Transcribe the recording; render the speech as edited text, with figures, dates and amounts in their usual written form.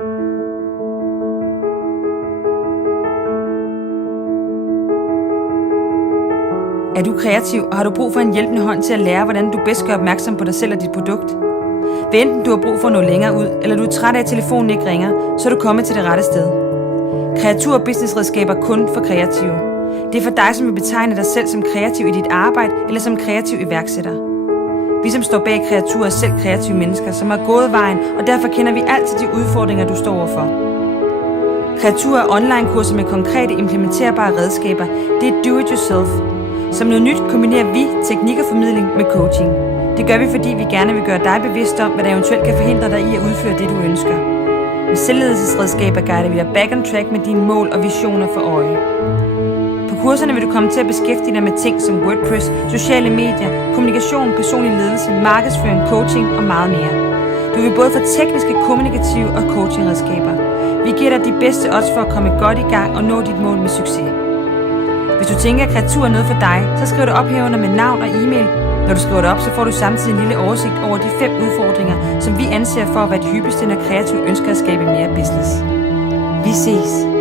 Er du kreativ, og har du brug for en hjælpende hånd til at lære, hvordan du bedst gør opmærksom på dig selv og dit produkt? Hvad enten du har brug for at nå længere ud, eller du er træt af, at telefonen ikke ringer, så er du kommet til det rette sted. Kreatur- og businessredskaber kun for kreative. Det er for dig, som vil betegne dig selv som kreativ i dit arbejde, eller som kreativ iværksætter. Vi, som står bag Kreatur, er selv kreative mennesker, som har gået vejen, og derfor kender vi altid de udfordringer, du står overfor. Kreatur er online-kurser med konkrete implementerbare redskaber. Det er do-it-yourself. Som noget nyt kombinerer vi teknik og formidling med coaching. Det gør vi, fordi vi gerne vil gøre dig bevidst om, hvad der eventuelt kan forhindre dig i at udføre det, du ønsker. Med selvledelsesredskaber guider vi dig back on track med dine mål og visioner for øje. På kurserne vil du komme til at beskæftige dig med ting som WordPress, sociale medier, kommunikation, personlig ledelse, markedsføring, coaching og meget mere. Du vil både få tekniske, kommunikative og coachingredskaber. Vi giver dig de bedste odds for at komme godt i gang og nå dit mål med succes. Hvis du tænker, at Kreatur er noget for dig, så skriv dig op herunder med navn og e-mail. Når du skriver det op, så får du samtidig en lille oversigt over de 5 udfordringer, som vi anser for at være de hyppigste, når kreative ønsker at skabe mere business. Vi ses!